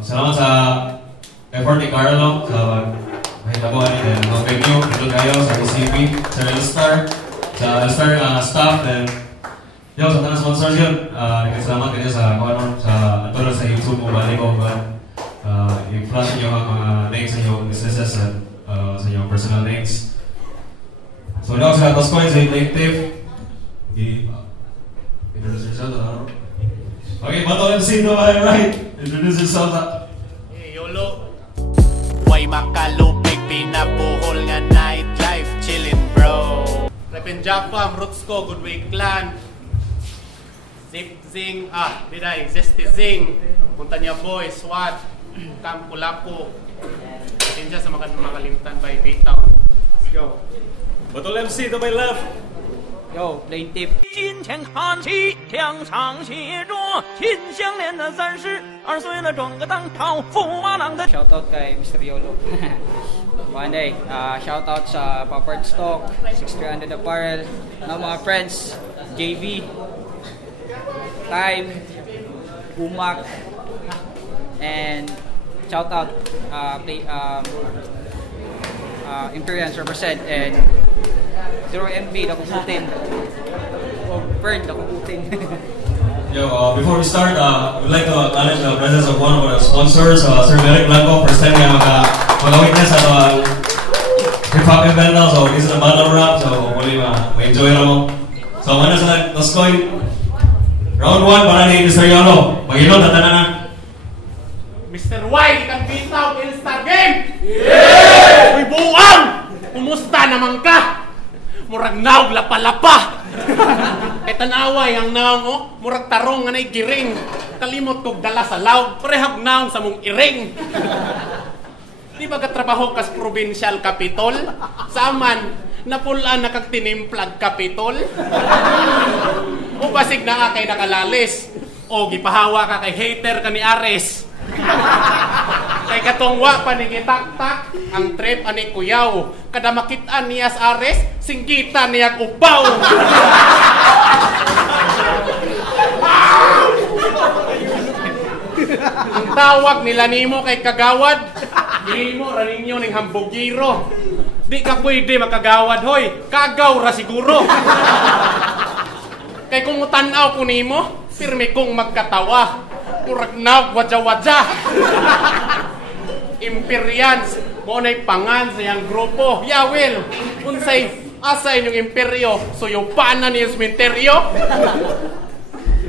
salamat sa effort ni Carlo sa mahitabuhan ni mga venue, ito kayo sa OCP, sa L-Star, staff, and sa tanang sponsors yun. Salamat kayo sa natulog sa YouTube mo, balik ko i-flash nyo ang mga links sa inyong businesses at sa inyong personal links. So, now sa Atos Coins, sa Plaintiff, introduce yourself, okay, Bato MC, no, right? Introduce yourself. Hey, YOLO. Way makalupig, pinabuhol nga nightlife, chillin' bro. Repin Jackpam, Roots ko, Good Way Clan. Zip Zing, diday, Zesty Zing. Punta niya boy, SWAT, Camp Kulapo. Tinja sa makalimtan by Baytown. Let's go. Batol MC to my left. Yo, Plaintiff. 金钱看齐，墙上写着秦香莲的32岁了，装个当朝驸马郎的。 Shoutout kay Mr. Yolo. One day, shoutout sa Papart Stock, 6300 Apparel, na mga friends, JV, Time, Umak, and shoutout Imperians represent, and Zero MB, nakukutin. Bird, nakukutin. Yo, before we start, we'd like to acknowledge the presence of one of our sponsors, Sir Merrick Blanco. First time niya mag-witness at hip-hop event now, so this is a battle rap, so hopefully ma-enjoy mo. So, mana sa Toskoy, round 1 para ni Mr. Yolo. Mag-ilot at tananan. Mr. Y, ikang bitaw, All-Star Game! Yeah! Uy, buang! Kumusta naman ka? Murag naog lapa-lapa. Kay tanaway ang naong, murag tarong nga giring. Kalimot kog dala sa laog, parehag naong sa mong iring. Di ba katrabaho kas provincial capitol? Saman, napulaan na kag tinimplag capitol? O basig na kay nakalalis? O gipahawa ka kay hater ka ni Ares? Kay katongwa pa ni gitak-tak ang trip ani kuyaw, kada makitaan niya sa Ares singgita niya upaw. Ang tawag nila nimo kay kagawad, nimo ra ninyo ning hambugiro. Di ka pwede makagawad hoy, kagaw ra siguro. Kay kung tanaw ko nimo, pirmi kong magkatawa. Murag na wadja-wadja. Imperians, mo na'y pangan sa iyang grupo. Yawil, unsay asa inyong imperyo, suyupan na niyo sementeryo.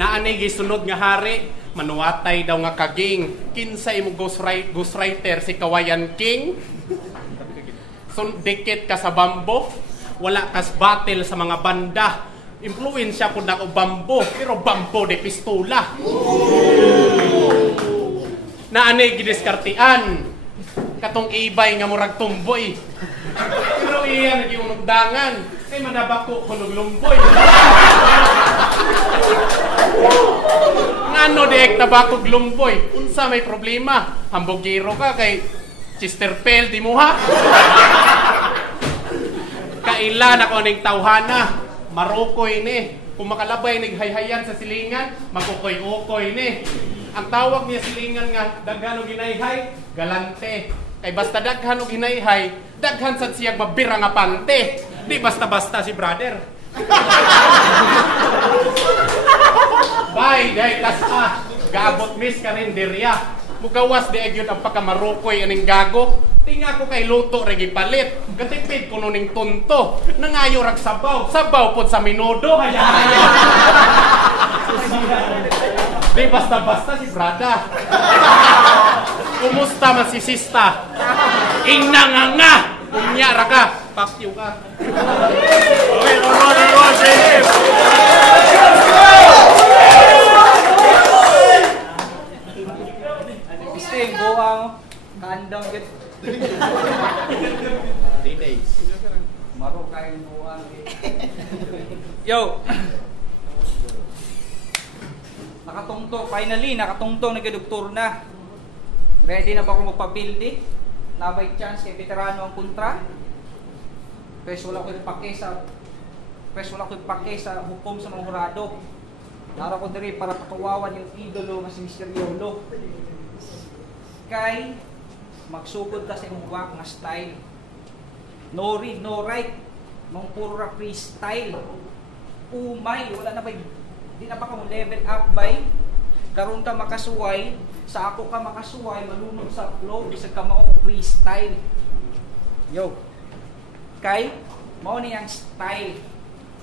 Naanay gisunod nga hari, manuwatay daw nga kaging. Kinsa imo ghostwriter si Kawayan King. Dikit ka sa bambo, wala kas battle sa mga banda. Influensya po na ko bambo, pero bambo de pistola. Naanay gidiskartian, katong ibay nga murag tumboy. Pero iya nagiunugdangan, kay manabako kunog lumboy. Ngano diek tabako lumboy? Unsa may problema? Hambogiro ka kay Chesterfield di mo ha? Kailan ako ning tawhana? Marukoy ni. Kung makalabay naghayhayan sa silingan, makukoy-ukoy ni. Ang tawag niya silingan nga, daghan o ginayhay, galante. Kay basta daghan o ginayhay, daghan sa siyag mabira nga pante. Di basta-basta si brother. Bye, day kasa. Gaabot miss ka rin dirya. Mugawas di agyon ang pagkamarukoy aning gago. Tinga ko kay luto regi palit. Gatipid ko nuning tunto. Nangayo rag sabaw. Sabaw pod sa minudo. Di basta-basta si brada. Kumusta man si sista? Inanganga. Unyara ka. Pakyo ka. Okay, roll, James. Pisting, buwang, kandang git. 3 days. Maro kain buwang. Yo! Nakatungtong, finally, nakatungtong na doktor na. Ready na ba ako magpapildi? Nabay chance kay veterano ang kontra. Pwes wala ko ipake sa hukom sa mga hurado. Nara ko diri para pakawawan yung idolo nga si Mr. Yolo. kay magsugod ta sa imong wak nga style. No read, no write. Mong puro ra freestyle. Umay, wala na ba, di na ba ka mo level up by? Karon ka makasuway, sa ako ka makasuway, malunod sa flow, bisag ka mao freestyle. Yo. Kay, mao ni ang style.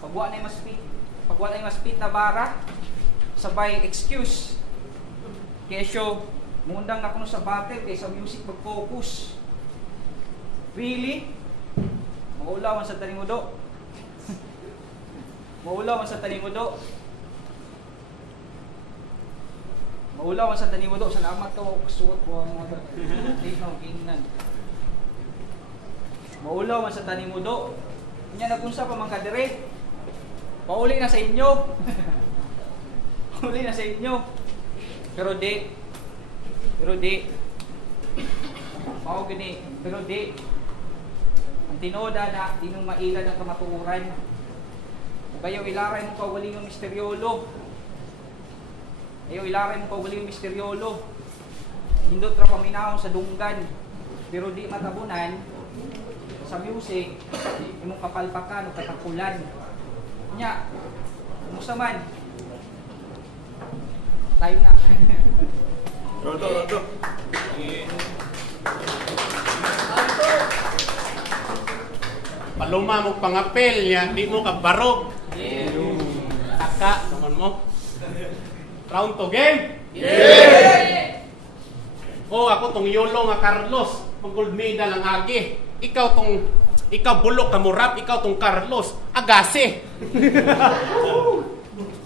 Pagwa na mas speed na bara, sabay excuse. Kesyo, mundang na kuno sa battle, kay sa music mag-focus. Really? Maulawan sa tanimudo. Maulawan sa tanimudo. Maulawan sa tanimudo. Salamat ka, suot ko ang mga tingnan. Maulawan sa tanimudo. Kanya nagunsa pa man kadire. Pauli na sa inyo. Pauli na sa inyo. Pero di. Mao gani, pero di. Ang tinoda na di nung mailad ang kamatuuran. Kung kayo ilaray mo kawali ng misteryolo. Ayaw ilaray mo kawali ng misteryolo. Hindot ra paminahon sa dunggan. Pero di matabunan sa music, imong kapalpakan o katakulan. Nya, kumusta man? Tayo na. Roto. Paluma mo pangapel niya, di mo kabarog. Taka, naman mo. Round to game? Ako tong yolo nga Carlos, pang gold medal ang agi. Ikaw bulok ka mo rap, ikaw tong Carlos, agase.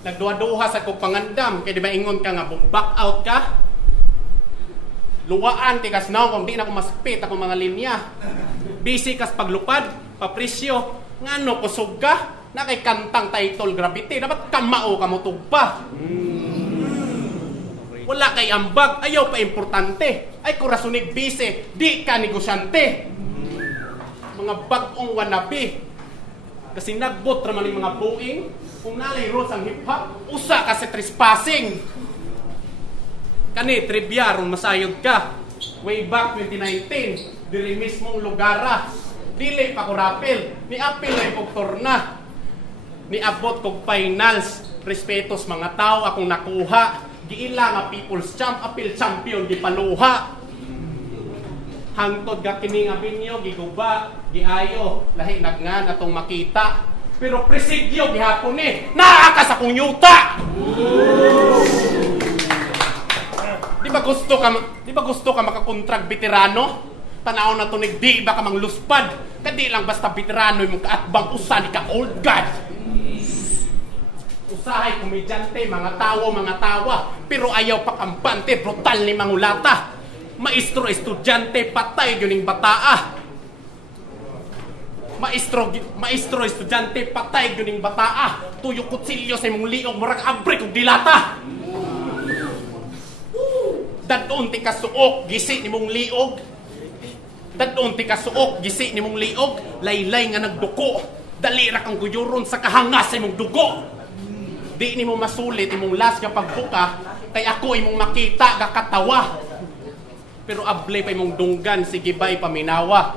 Nagduha-duha sa kong pangandam, kaya di ba ingon ka nga, back out ka? Luwaan, tikas na kung di na ako maspit ako mga linya. Busy kas paglupad, papresyo, ngano kusog ka? Na kay kantang title Gravity, dapat kamao ka mo tugpa. Wala kay ambag, ayaw pa importante. Ay kurasunig busy, di ka negosyante. Mga bagong wannabe. Kasi nagbot raman yung mga buing. Kung nalay rules ang hip-hop, usa ka sa trespassing. Kani, trivia, ron masayod ka. Way back 2019, dili mismong lugara. Dili pa ko rapil. Ni apil na yung torna. Ni abot kog finals. Respetos mga tao akong nakuha. Giila nga people's champ, apil champion, di paluha. Hangtod ga kini nga binyo, giguba, giayo, lahi nagngan atong makita. Pero presidyo gihapon ni, naa ka sa kong yuta. Di ba gusto ka makakontrag veterano? Tanaw na tunig di ba ka mang luspad? Kadi lang basta veterano imong kaatbang usa ni ka old god. Usahay komedyante, mga tawa, pero ayaw pa kampante, brutal ni mangulata. Maestro, estudyante, patay gyuning bataa. Maestro, estudyante, patay gyuning bataa. Tuyo kutsilyo sa imong liog, murag abre kog dilata. Dadon ti kasuok, gisi nimong liog. Dadon ti kasuok, gisi nimong liog. Laylay nga nagduko, dalira kang guyuron sa kahangas sa imong dugo. Di nimo masulit imong last nga pagbuka, kay ako imong makita gakatawa. Pero ablay pa imong dunggan, sige ba'y paminawa.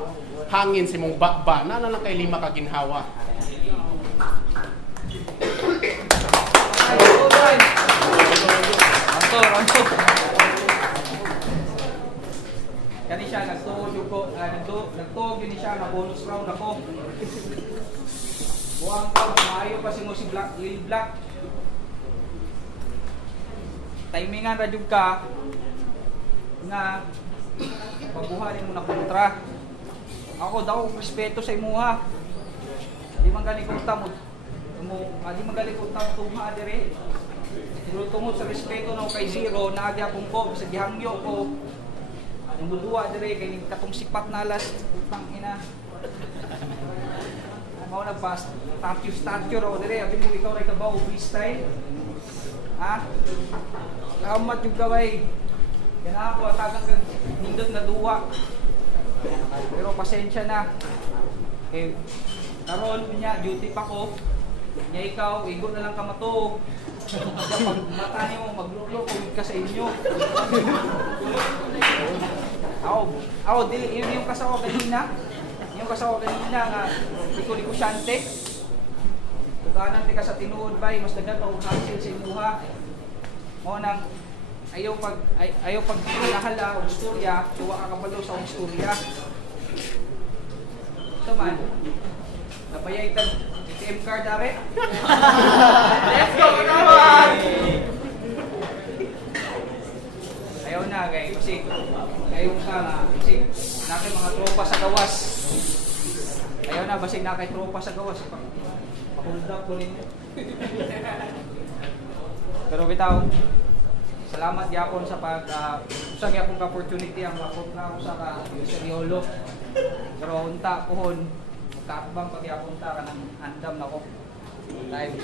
Hangin si mong bakba, na lang kay lima kaginhawa. Ranto. Kani siya, nagtuog yun siya, na bonus round ako. Buwang ka, maayo pa si mo si Lil Black. Timingan radyo ka, na pabuhanin mo na kontra. Ako daw respeto sa imuha. Di man gali kong tamod. Di man gali kong tamod tungha dire. Pero tungod sa respeto na kay Zero, naagi akong ko sa gihangyo ko. Ang budua dire kay katong sipat na alas utang ina. Mao na pas statue ro dire, abi mo ikaw ray kabaw freestyle. Ha? Salamat jud gaway. Yan ako, atagang nindot na duwa. Pero pasensya na. Eh, karon niya, duty pa ko. Niya ikaw, igo na lang ka matog. Pag mata niyo, maglulok ka sa inyo. Yung kasawa kanina. Yung kasawa kanina nga, liko-likusyante. Tuganan ka sa tinuod ba, mas dagdag pa og hasil sa imuha. Mo nang ayaw pag lahala og istorya, tuwa ka kabalo sa og istorya. Ito man. Napayay tag ATM card are. Let's go naman. Ayaw na guys, kasi ayaw ka nga, kasi nakay mga tropa sa gawas. Ayaw na, basig nakay tropa sa gawas. Hold up ko rin. Pero bitaw, salamat yapon sa usang yapon ka opportunity ang mapot na ako sa Seriolo. Pero unta pohon, kakbang pagyapon ta ka ng andam na ko. Time.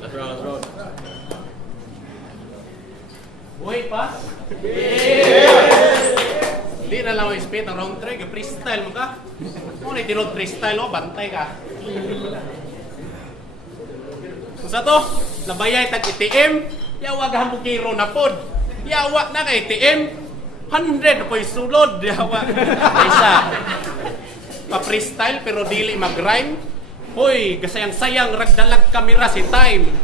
Let's roll. Buhay pa? Di na lang ang speed ang round 3, freestyle mo ka. Kung na tinod freestyle mo, bantay ka. Kung sa to, nabayay tag ATM, yawa gahan mo kiro na pod. Yawa na ka ATM, 100 po yung sulod. Yawa. Isa. Pa-freestyle pero dili mag-rhyme. Hoy, kasayang-sayang ragdalag kamera si time.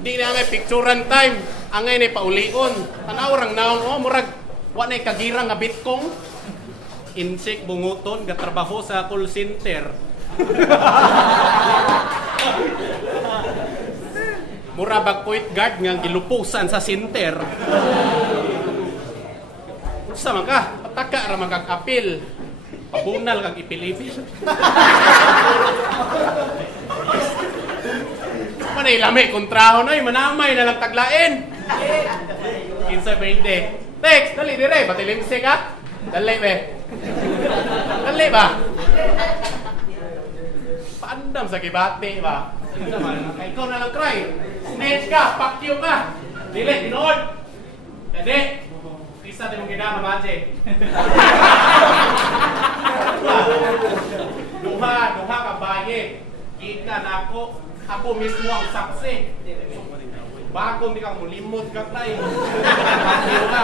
Di na may picturean time. Angay na paulion. Tanaw rang naong murag wa na kagirang nga bitkong. Insik bunguton gatrabaho sa call center. Mura bag point guard nga gilupusan sa center. Unsa man ka? Pataka ra man kag apil. Pabunal kag ipilipil. Manay lami kontraho na manamay na lang taglain. 15-20. Text, dali dire, patilimse ka. Dali be. Dali ba? Paandam sa kibate ba? Ikaw na lang try. Snitch ka, pakyo ka. Dili, tinood. Dali. Isa din mong ginama, Maje. Duha ka baye. Kita na ako mismo ang saksi. Bagong di ka mulimot ka tayo. Pakyo ka.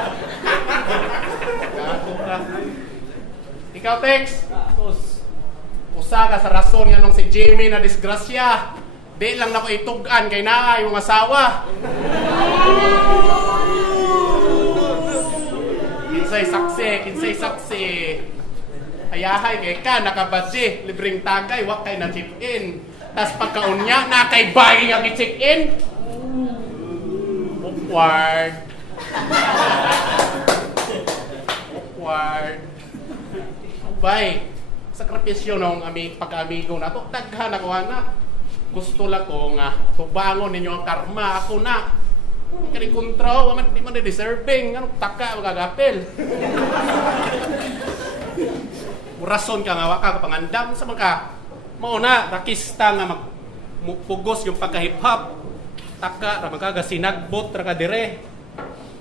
Gago ka. Ikaw, Tex. Usa ka sa rason nga nung si Jimmy na disgrasya. Di lang na ko itugan kay naay yung asawa. Kinsay saksi. Ayahay kay ka, nakabadji, libreng tagay, wak kay na chip in. Tas pagkaon niya, nakay bayi nga i-check in. Awkward. Bay, sakripisyo nung pagka-amigo na to, taghan ako na. Gusto lang ko nga, tubangon ninyo ang karma, ako na. Kani kontra, di man deserving, ano taka magagapil. Rason ka nga waka pangandam sa mga mao na rakista nga magpugos yung pagka-hip-hop. Taka ra magaga sinagbot ra ka dire.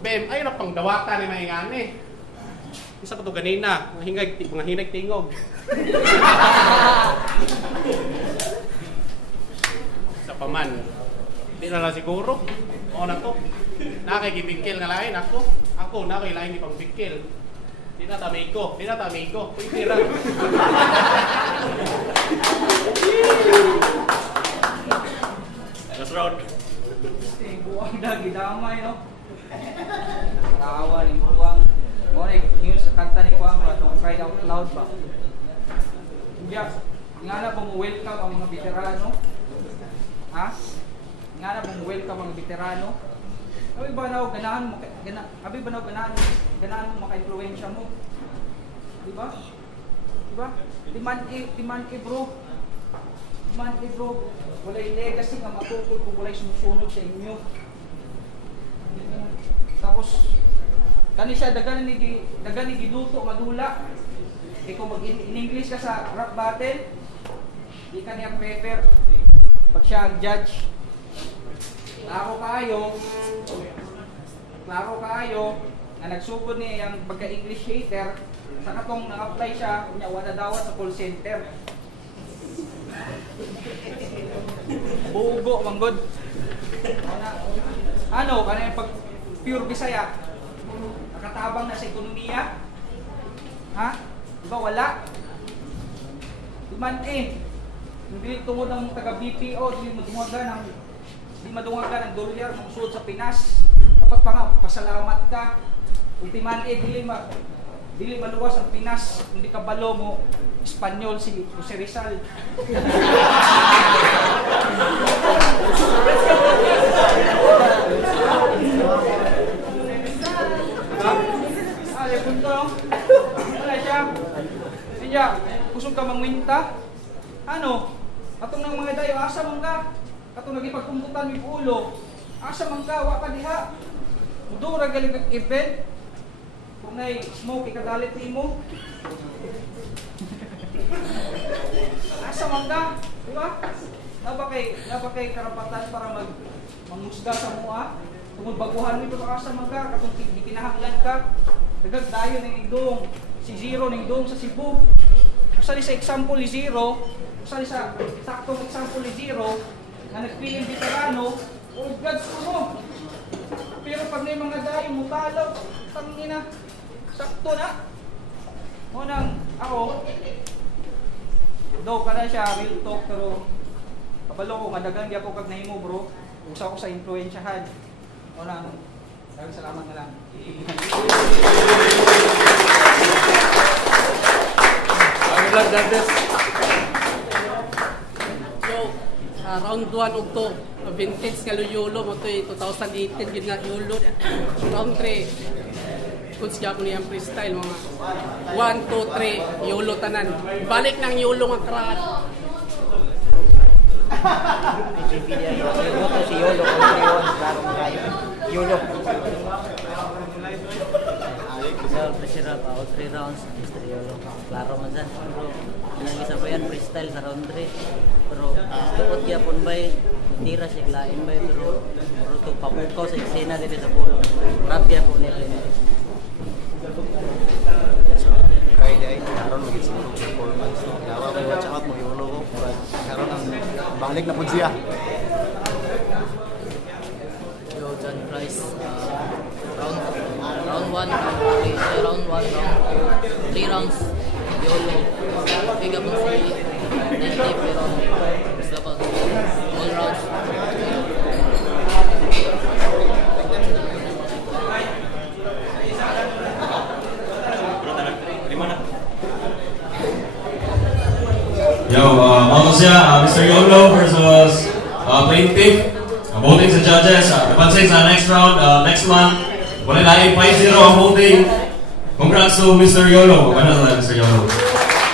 Bem ay na pangdawata ni maingani. Isa pa to ganina, mga hinag tingog. Sa paman. Di na lang siguro. O na to. Nakikibigkil nga lain ako. Ako na kay lain ni pangbigkil. Di na tamigo. Pwede ra. Last round. Buwang na gidamay no. Kawa ni buwang. Mo yung sa kanta ni Kuang itong Cry Out Loud ba? Nga na bang welcome ang mga veterano? Ha? Nga na bang welcome ang veterano? Abi ba na ganahan mo maka-influensya mo? Diba? Timan bro. Walay legacy nga matukod kung walay sumusunod sa inyo. Tapos kani siya dagan ni giluto madula. Kung mag-in-English ka sa rap battle, di ka niya prepare. Pag siya ang judge, klaro kayo na nagsugod niya yung pagka-English hater, sa katong nang-apply siya, kunya wala dawat sa call center. Bugo manggod. Ano, kanina pag pure Bisaya, nakatabang na sa ekonomiya, Ha? Di ba wala? Di man hindi tungod ng taga BPO, di madungagan ng dolyar ng suod sa Pinas. Dapat pa nga, pasalamat ka. Ultiman dili maluwas ang Pinas, hindi ka balo mo, Espanyol si Jose Rizal. Punto. Wala siya. Siya, kusog ka mangwinta. Ano? Atong nang mga dayo, asa man ka? Atong nagipagkumputan mi ulo. Asa man ka, wa ka diha. Mudura galing event. Kung na'y smoke, ikadalit nimo. Asa man ka? Diba? Naba kay karapatan para mangusga sa mua. Tungod baguhan mo ito asa man ka. Katong kinahanglan ka. Dagag dayo ng igdong. Si Zero ng igdong sa Cebu. Usali sa example ni Zero. Usali sa saktong example ni Zero. Na nagpiling veterano. Oh God, mo. Pero pag may mga dayo mo talaw. Tangina. Sakto na. Munang ako. Do ka na siya. Real talk. Pero kabalo ko. Madagang di ako kag nahimo bro. Usa ko sa influensyahan. Munang salamat na lang. So, round 1 ug to, vintage nga Yolo mo to 2018 gid nga Yolo. Round 3 kung siya ko niyang freestyle mga 1, 2, 3 Yolo tanan. Balik ng Yolo nga crowd. Si Yolo, Yolo. Pressure pa, all 3 rounds, Mr. Yolo. Klaro man dyan. Pero, ilang isa pa yan, freestyle sa round 3. Pero, tukot kaya po ba'y, tira siya, lain ba'y, pero ito, papukaw sa eksena dito sa bulo. Rabia po nila. Kaya dahil, karoon magiging siguro performance. Kaya ko watch out mo, Yolo ko. Karoon ang balik na po siya. Yo, John Price. Round 1, round 2, 3 rounds. Yolo. Biga po si Nente, pero basta pa all rounds. Yo, mga siya, Mr. Yolo versus Plaintiff. Voting sa judges. Napansin sa next round, next month. Wala na 5-0 ang voting. Congrats to Mr. Yolo. Maganda na Mr. Yolo.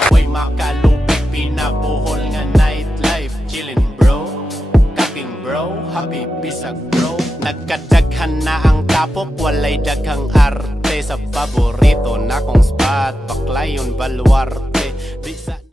Uy, makalupit, pinabuhol nga nightlife. Chillin' bro, cutting bro, happy bisag bro. Nagkadaghan na ang tapok, walay daghang arte. Sa paborito na kong spot, baklayon baluarte. Di sa